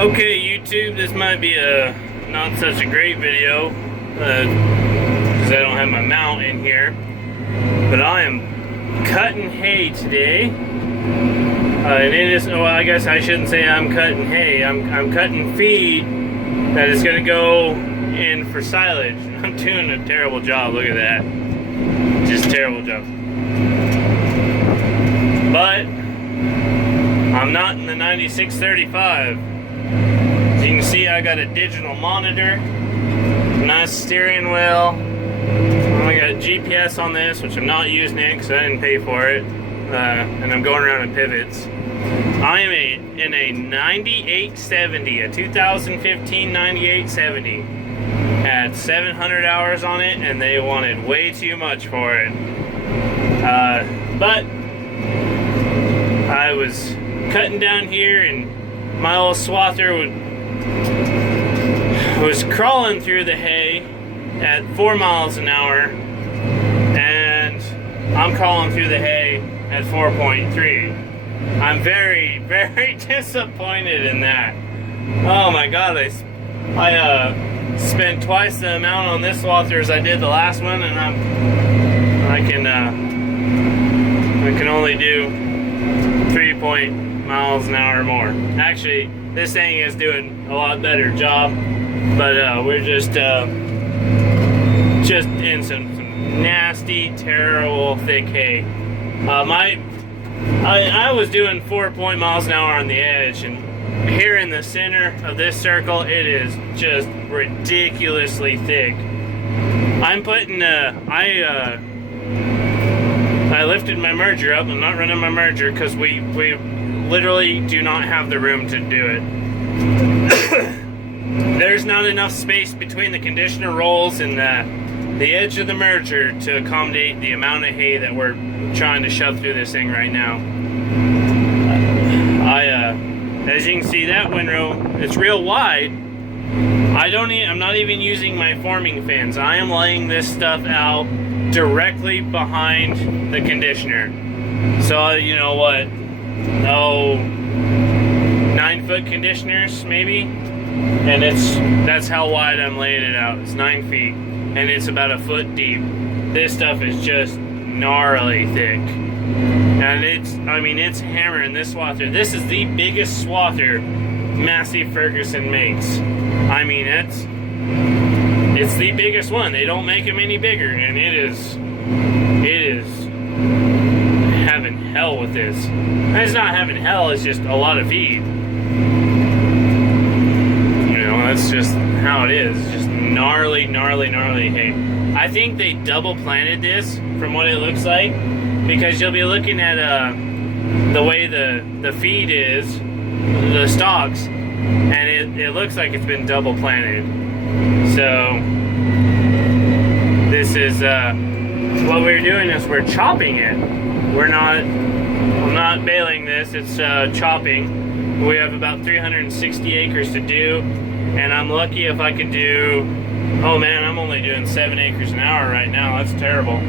Okay, YouTube, this might be a not such a great video because I don't have my mount in here, but I am cutting hay today. And it is, well, I guess I shouldn't say I'm cutting hay. I'm cutting feed that is going to go in for silage. I'm doing a terrible job. Look at that. Just a terrible job. But I'm not in the 9635. As you can see, I got a digital monitor, nice steering wheel. I got GPS on this, which I'm not using it because I didn't pay for it. And I'm going around in pivots. I am in a 9870, a 2015 9870. Had 700 hours on it, and they wanted way too much for it. But I was cutting down here, and my old swather was crawling through the hay at 4 miles an hour, and I'm crawling through the hay at 4.3. I'm very, very disappointed in that. Oh my god, I spent twice the amount on this swather as I did the last one, and I can only do 3 miles an hour more. Actually, this thing is doing a lot better job, but we're just in some nasty, terrible, thick hay. I was doing 4 miles an hour on the edge, and here in the center of this circle, it is just ridiculously thick. I'm putting I lifted my merger up. I'm not running my merger because we literally do not have the room to do it. There's not enough space between the conditioner rolls and the edge of the merger to accommodate the amount of hay that we're trying to shove through this thing right now. As you can see, that windrow, it's real wide. I'm not even using my forming fans. I am laying this stuff out directly behind the conditioner. So, you know what? 9-foot conditioners, maybe? And that's how wide I'm laying it out. It's 9 feet. And it's about a foot deep. This stuff is just gnarly thick. And it's hammering this swather. This is the biggest swather Massey Ferguson makes. I mean, it's the biggest one. They don't make them any bigger, and it is having hell with this. And it's not having hell, it's just a lot of feed. That's just how it is. It's just gnarly hay. I think they double planted this from what it looks like, because you'll be looking at the way the feed is, the stalks, and it looks like it's been double planted. So this is what we're doing is we're chopping it. I'm not baling this, it's chopping. We have about 360 acres to do. And I'm lucky if I can do, oh man, I'm only doing 7 acres an hour right now. That's terrible.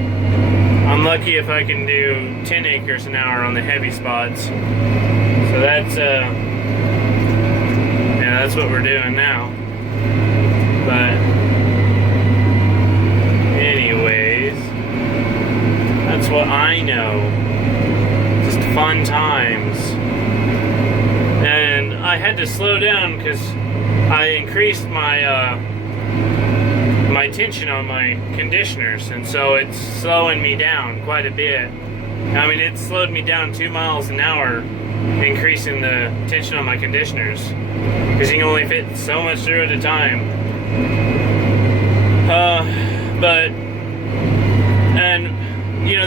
I'm lucky if I can do 10 acres an hour on the heavy spots. So that's what we're doing now. But anyways, that's what I know. Just fun times. And I had to slow down because I increased my my tension on my conditioners, and so it's slowing me down quite a bit. I mean, it slowed me down 2 miles an hour, increasing the tension on my conditioners, because you can only fit so much through at a time.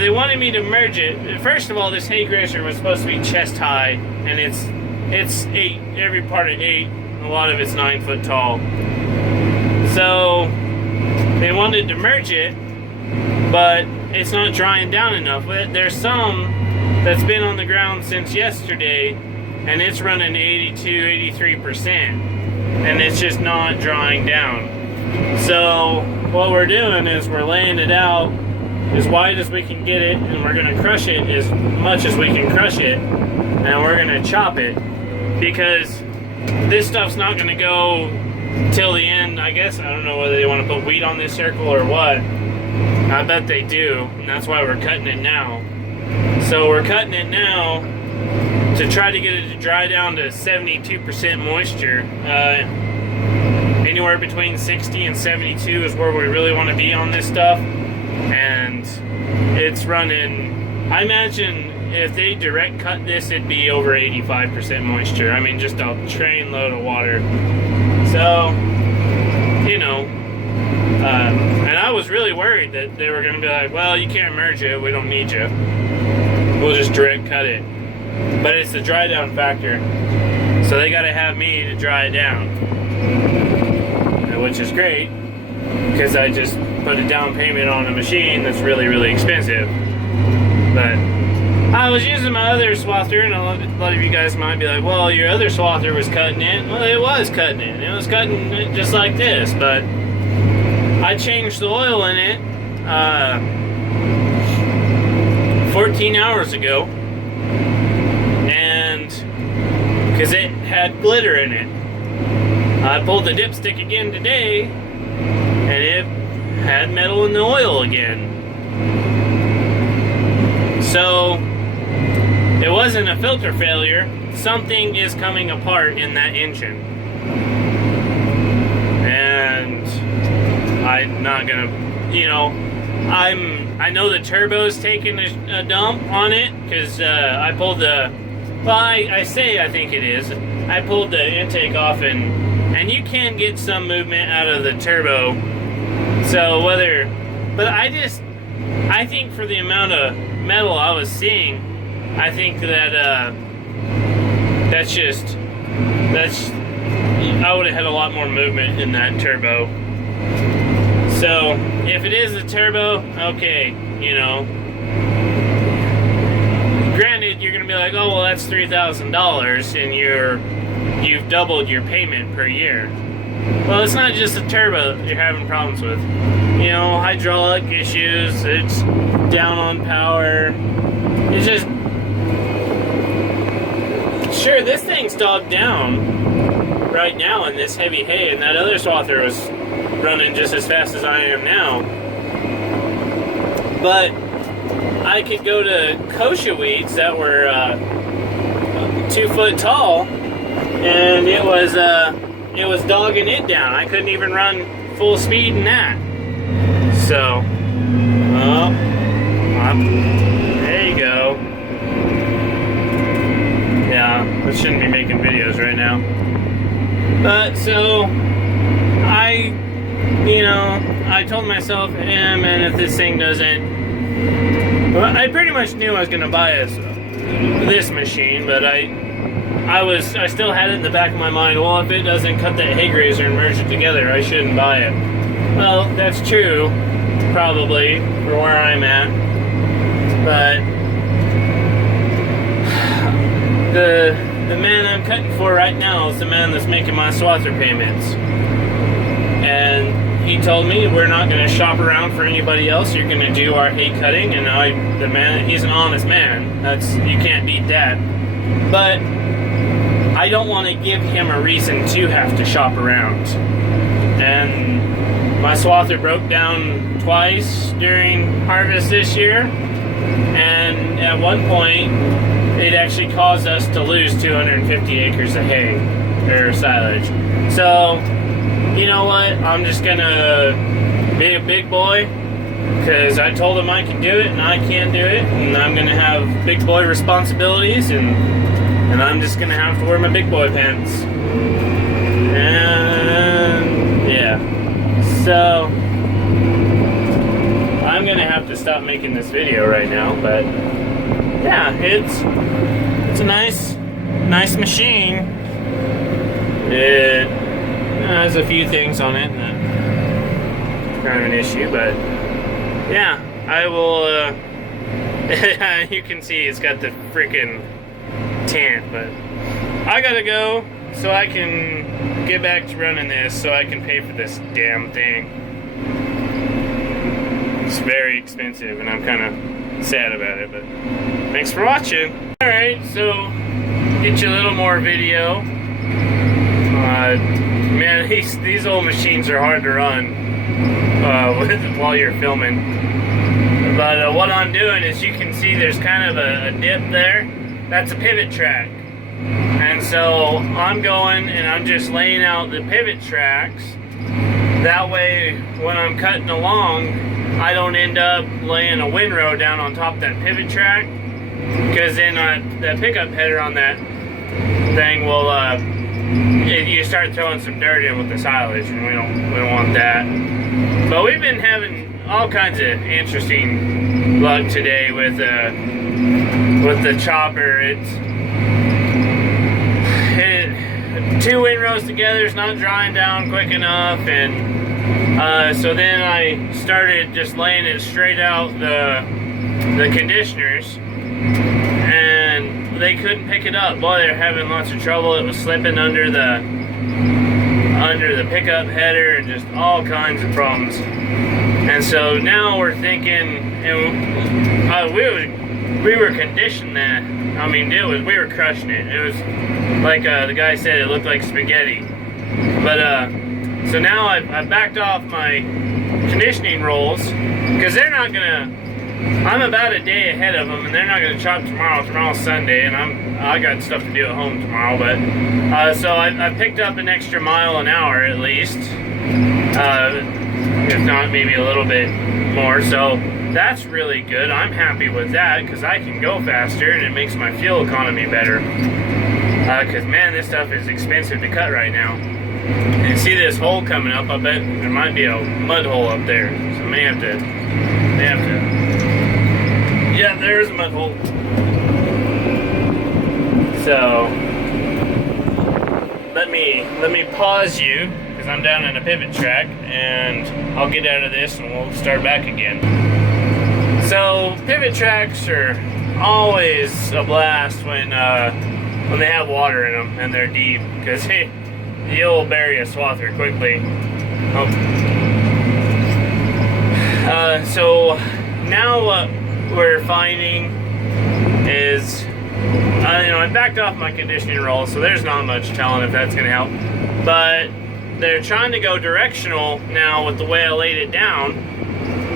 They wanted me to merge it. First of all, this hay grazer was supposed to be chest high, and it's 8, every part of 8. A lot of it's 9 foot tall. So they wanted to merge it, but it's not drying down enough. There's some that's been on the ground since yesterday, and it's running 82-83%, and it's just not drying down. So what we're doing is we're laying it out as wide as we can get it, and we're going to crush it as much as we can crush it, and we're going to chop it, because this stuff's not going to go till the end, I guess. I don't know whether they want to put wheat on this circle or what. I bet they do, and that's why we're cutting it now. So we're cutting it now to try to get it to dry down to 72% moisture. Anywhere between 60 and 72 is where we really want to be on this stuff. And it's running, I imagine if they direct cut this, it'd be over 85% moisture. I mean, just a train load of water. So, you know, and I was really worried that they were going to be like, well, you can't merge it, we don't need you. We'll just direct cut it. But it's the dry down factor. So they got to have me to dry it down. Which is great, because I just put a down payment on a machine that's really, really expensive. But I was using my other swather, and a lot of you guys might be like, well, your other swather was cutting it. Well, it was cutting it. It was cutting it just like this, but I changed the oil in it 14 hours ago, and because it had glitter in it. I pulled the dipstick again today, and it had metal in the oil again. So, it wasn't a filter failure. Something is coming apart in that engine. And I'm not gonna, you know, I know the turbo's taking a dump on it, because I pulled the, well, I think it is. I pulled the intake off, and you can get some movement out of the turbo. So whether, but I think for the amount of metal I was seeing, I think that I would have had a lot more movement in that turbo. So if it is the turbo, okay, you know. Granted, you're gonna be like, oh well, that's $3,000, and you've doubled your payment per year. Well, it's not just the turbo that you're having problems with. You know, hydraulic issues, it's down on power. It's just, sure, this thing's dogged down right now in this heavy hay, and that other swather was running just as fast as I am now. But I could go to kochia weeds that were 2 foot tall, and it was dogging it down. I couldn't even run full speed in that. So, there you go. Yeah, I shouldn't be making videos right now. But so, I told myself, man, if this thing doesn't, well, I pretty much knew I was gonna buy this machine, but I still had it in the back of my mind, well, if it doesn't cut that hay grazer and merge it together, I shouldn't buy it. Well, that's true, probably, for where I'm at. But the man I'm cutting for right now is the man that's making my swather payments. And he told me, we're not going to shop around for anybody else. You're going to do our hay cutting. And he's an honest man. You can't beat that. But I don't want to give him a reason to have to shop around. And my swather broke down twice during harvest this year. And at one point, it actually caused us to lose 250 acres of hay, or silage. So, you know what? I'm just gonna be a big boy, because I told him I can do it, and I can do it, and I'm gonna have big boy responsibilities, and I'm just gonna have to wear my big boy pants. And yeah, so I'm gonna have to stop making this video right now, but yeah, it's a nice machine. It has a few things on it that kind of an issue, but yeah, I will, you can see it's got the freaking tint, but I gotta go so I can get back to running this so I can pay for this damn thing. It's very expensive and I'm kind of sad about it, but thanks for watching. Alright, so get you a little more video. Man, these old machines are hard to run while you're filming. But what I'm doing is, you can see there's kind of a dip there. That's a pivot track. And so I'm going and I'm just laying out the pivot tracks. That way, when I'm cutting along, I don't end up laying a windrow down on top of that pivot track. Because then that pickup header on that thing will, you start throwing some dirt in with the silage, and we don't want that. But we've been having all kinds of interesting luck today with the chopper. Two windrows together is not drying down quick enough, and so then I started just laying it straight out the conditioners, and they couldn't pick it up. Boy, they're having lots of trouble. It was slipping under the pickup header and just all kinds of problems. And so now we're thinking, and we were conditioned that. I mean, we were crushing it. It was like the guy said, it looked like spaghetti. But so now I've backed off my conditioning rolls, because they're not gonna. I'm about a day ahead of them, and they're not gonna chop tomorrow. Tomorrow's Sunday, and I got stuff to do at home tomorrow. But so I picked up an extra mile an hour at least, if not maybe a little bit more. So that's really good. I'm happy with that, because I can go faster and it makes my fuel economy better. Because man, this stuff is expensive to cut right now. And see this hole coming up? I bet there might be a mud hole up there. So may have to. Yeah, there's a mud hole. So let me pause you, because I'm down in a pivot track, and I'll get out of this and we'll start back again. So pivot tracks are always a blast when they have water in them and they're deep, because you'll bury a swather quickly. So now what we're finding is, I backed off my conditioning roll, so there's not much telling if that's going to help. But they're trying to go directional now with the way I laid it down,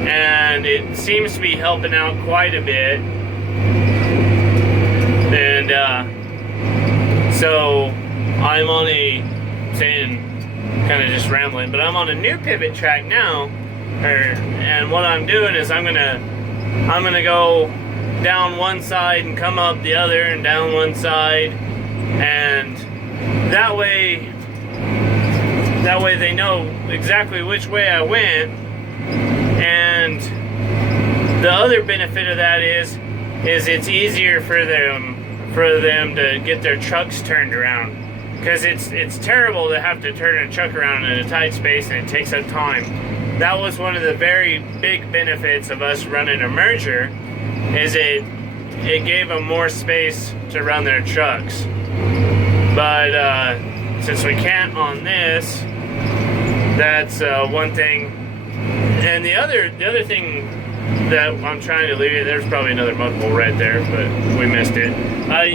and it seems to be helping out quite a bit. And so I'm on kind of just rambling, but I'm on a new pivot track now, and what I'm doing is I'm gonna go down one side and come up the other, and down one side, and that way they know exactly which way I went. And the other benefit of that is it's easier for them to get their trucks turned around, because it's terrible to have to turn a truck around in a tight space, and it takes up time. That was one of the very big benefits of us running a merger, is it gave them more space to run their trucks. But since we can't on this, that's one thing. And the other thing that I'm trying to leave you, there's probably another mud hole right there, but we missed it.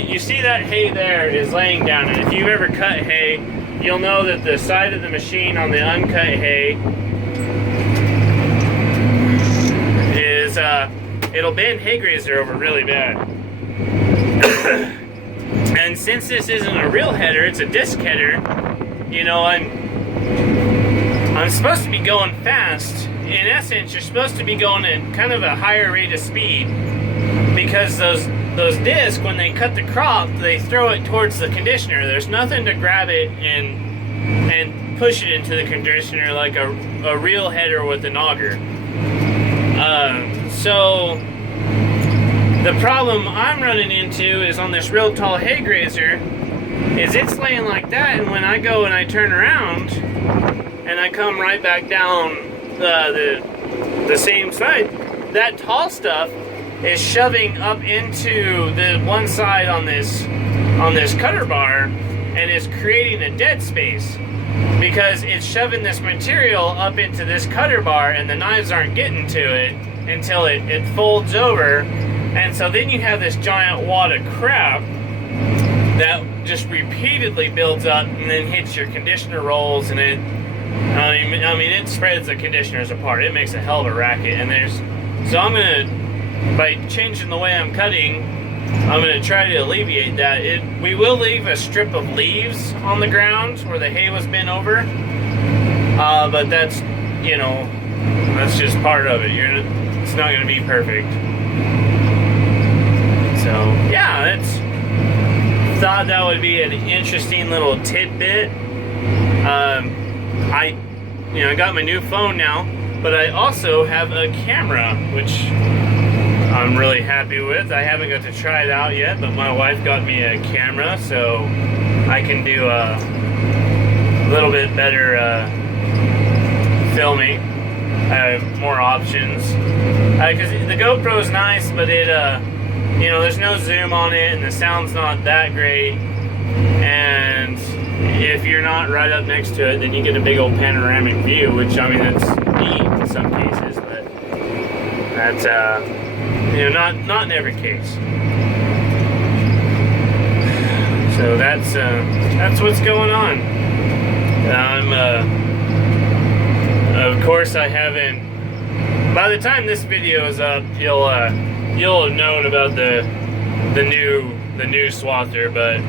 You see that hay there is laying down, and if you've ever cut hay, you'll know that the side of the machine on the uncut hay is, it'll bend hay grazer over really bad. And since this isn't a real header, it's a disc header, I'm supposed to be going fast. In essence, you're supposed to be going at kind of a higher rate of speed, because those discs, when they cut the crop, they throw it towards the conditioner. There's nothing to grab it and push it into the conditioner like a real header with an auger. So the problem I'm running into is on this real tall hay grazer, is it's laying like that, and when I go and I turn around and I come right back down the same side, that tall stuff is shoving up into the one side on this cutter bar, and is creating a dead space, because it's shoving this material up into this cutter bar, and the knives aren't getting to it until it folds over. And so then you have this giant wad of crap that just repeatedly builds up and then hits your conditioner rolls, and I mean it spreads the conditioners apart. It makes a hell of a racket, and so I'm gonna, by changing the way I'm cutting, I'm gonna try to alleviate that. We will leave a strip of leaves on the ground where the hay was bent over, but that's, you know, that's just part of it. It's not gonna be perfect. So yeah, thought that would be an interesting little tidbit. I got my new phone now, but I also have a camera, which I'm really happy with. I haven't got to try it out yet, but my wife got me a camera, so I can do a little bit better filming. I have more options. Because the GoPro is nice, but it, there's no zoom on it, and the sound's not that great. And if you're not right up next to it, then you get a big old panoramic view, which, I mean, that's neat in some cases, but that's, not in every case. So that's what's going on. Of course, I haven't. By the time this video is up, you'll have known about the new swather. But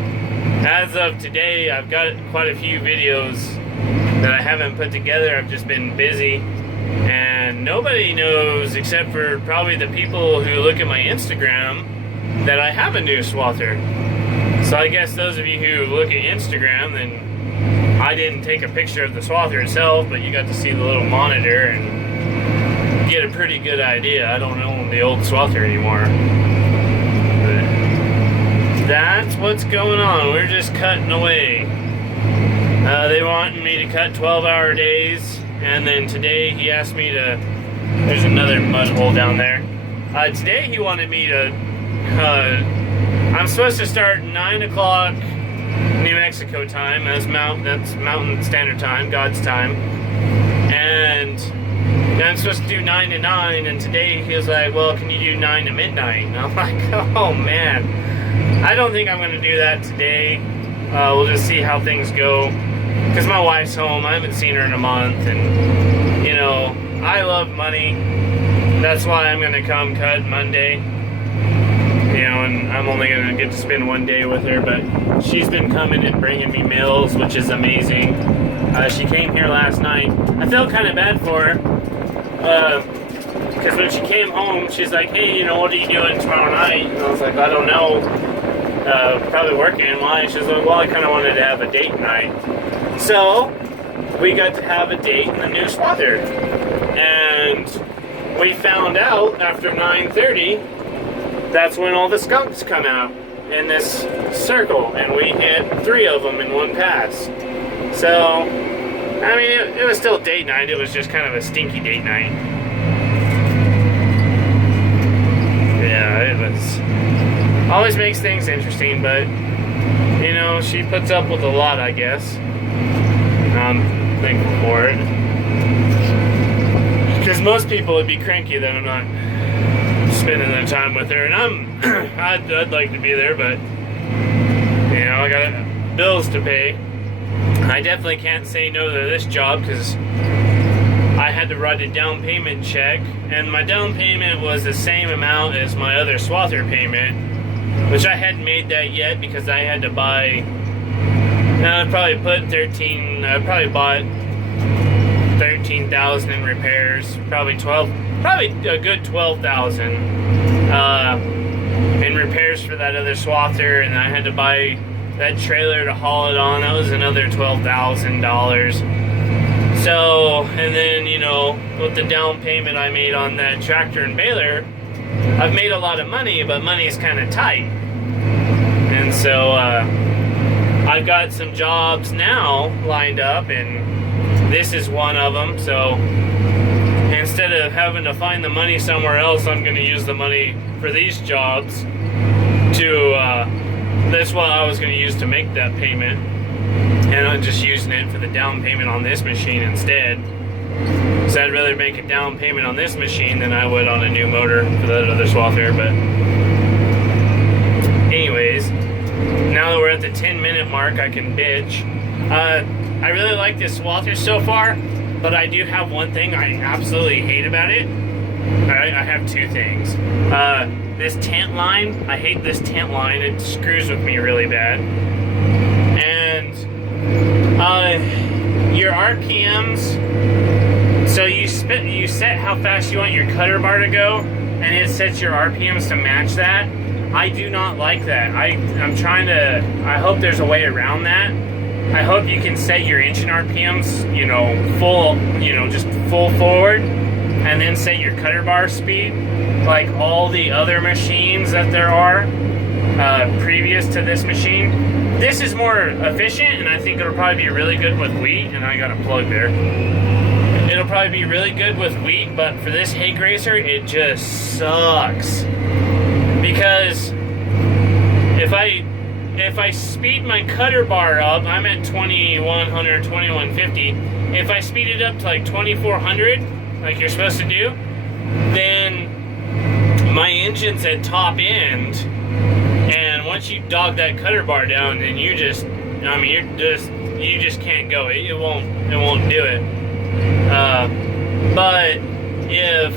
as of today, I've got quite a few videos that I haven't put together. I've just been busy, and nobody knows except for probably the people who look at my Instagram that I have a new swather. So I guess those of you who look at Instagram, then I didn't take a picture of the swather itself, but you got to see the little monitor and get a pretty good idea. I don't own the old swather anymore. But that's what's going on. We're just cutting away. They want me to cut 12-hour days, and then today he asked me to, there's another mud hole down there. Today he wanted me to, I'm supposed to start 9 o'clock New Mexico time, that's Mountain Standard Time, God's time, and I'm supposed to do 9 to 9, and today he was like, well, can you do 9 to midnight? And I'm like, oh man, I don't think I'm going to do that today. We'll just see how things go, because my wife's home. I haven't seen her in a month, and, I love money. That's why I'm going to come cut Monday. And I'm only going to get to spend one day with her, but she's been coming and bringing me meals, which is amazing. She came here last night. I felt kind of bad for her, because when she came home, she's like, hey, what are you doing tomorrow night? And I was like, I don't know, probably working. Why? She's like, well, I kind of wanted to have a date night. So, we got to have a date in the new swather. And we found out after 9:30, that's when all the skunks come out in this circle, and we hit 3 of them in one pass. So, I mean, it was still date night. It was just kind of a stinky date night. Yeah, it was. Always makes things interesting, but, she puts up with a lot, I guess. I'm thankful for it. Because most people would be cranky that I'm not spending their time with her, and I'd like to be there, but I got bills to pay. I definitely can't say no to this job, because I had to write a down payment check, and my down payment was the same amount as my other swather payment, which I hadn't made that yet because I had to buy. I probably bought 13,000 in repairs, probably a good 12,000 in repairs for that other swather, and I had to buy that trailer to haul it on. That was another $12,000. So, and then with the down payment I made on that tractor and baler, I've made a lot of money, but money is kind of tight. And so I've got some jobs now lined up, and this is one of them. So instead of having to find the money somewhere else, I'm going to use the money for these jobs that's what I was going to use to make that payment, and I'm just using it for the down payment on this machine instead. So I'd rather make a down payment on this machine than I would on a new motor for that other swather. But anyways, Now that we're at the 10-minute mark, I can bitch. I really like this swather so far, but I do have one thing I absolutely hate about it. I have two things. This tent line, I hate this tent line. It screws with me really bad. And your RPMs, so you set how fast you want your cutter bar to go, and it sets your RPMs to match that. I do not like that. I'm trying to, I hope there's a way around that. I hope you can set your engine RPMs, you know, full, you know, just full forward, and then set your cutter bar speed like all the other machines that there are previous to this machine. This is more efficient, and I think it'll probably be really good with wheat, and I got a plug there. It'll probably be really good with wheat, but for this hay grazer, it just sucks. Because if I speed my cutter bar up, I'm at 2100, 2150. If I speed it up to like 2400, like you're supposed to do, then my engine's at top end, and once you dog that cutter bar down, then you just, I mean, you just can't go. It won't do it. But if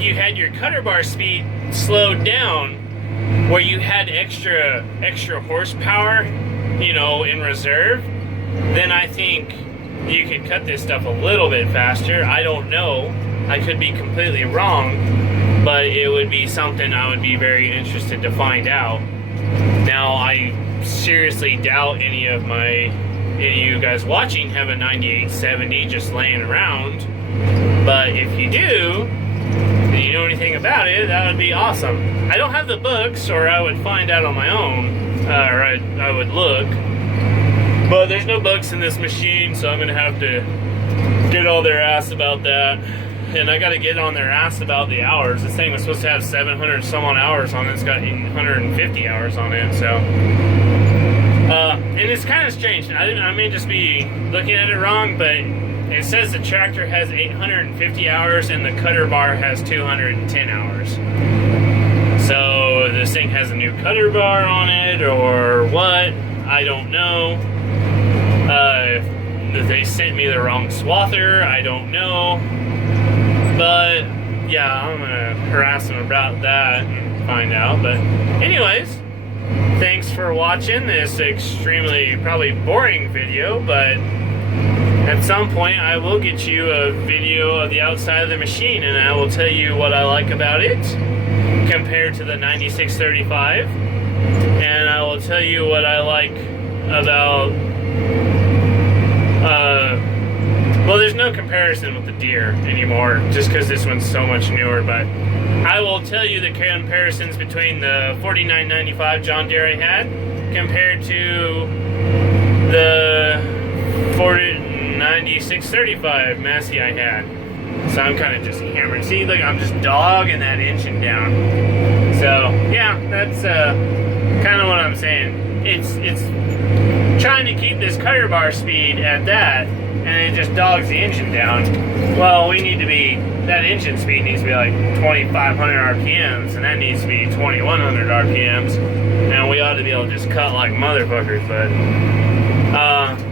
you had your cutter bar speed slowed down, where you had extra horsepower, you know, in reserve, then I think you could cut this stuff a little bit faster. I don't know. I could be completely wrong, but it would be something I would be very interested to find out. Now, I seriously doubt any of you guys watching have a 9870 just laying around, but if you do, and you know anything about it, that would be awesome. I don't have the books, or I would find out on my own, or I would look, but there's no books in this machine, so I'm gonna have to get all their ass about that. And I gotta get on their ass about the hours. This thing was supposed to have 700 some on hours on it. It's got 850 hours on it, so. And it's kind of strange. I may just be looking at it wrong, but it says the tractor has 850 hours and the cutter bar has 210 hours. So this thing has a new cutter bar on it, or what? I don't know. They sent me the wrong swather. I don't know. But yeah, I'm gonna harass them about that and find out. But anyways, thanks for watching this extremely probably boring video, but at some point I will get you a video of the outside of the machine, and I will tell you what I like about it compared to the 9635, and I will tell you what I like about well, there's no comparison with the Deere anymore, just because this one's so much newer, but I will tell you the comparisons between the 4995 John Deere I had compared to the 9635 Massey I had. So I'm kind of just hammered. See, look, I'm just dogging that engine down. So, yeah, that's kind of what I'm saying. It's trying to keep this cutter bar speed at that, and it just dogs the engine down. Well, that engine speed needs to be like 2,500 RPMs, and that needs to be 2,100 RPMs, and we ought to be able to just cut like motherfuckers, but,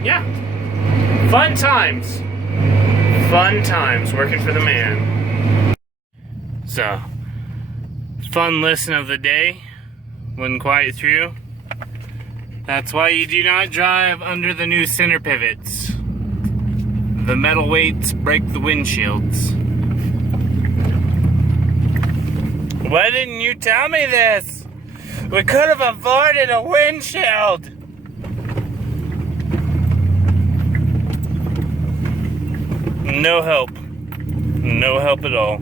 yeah. Fun times working for the man. So, fun lesson of the day, wasn't quite through. That's why you do not drive under the new center pivots. The metal weights break the windshields. Why didn't you tell me this? We could have avoided a windshield. No help. No help at all.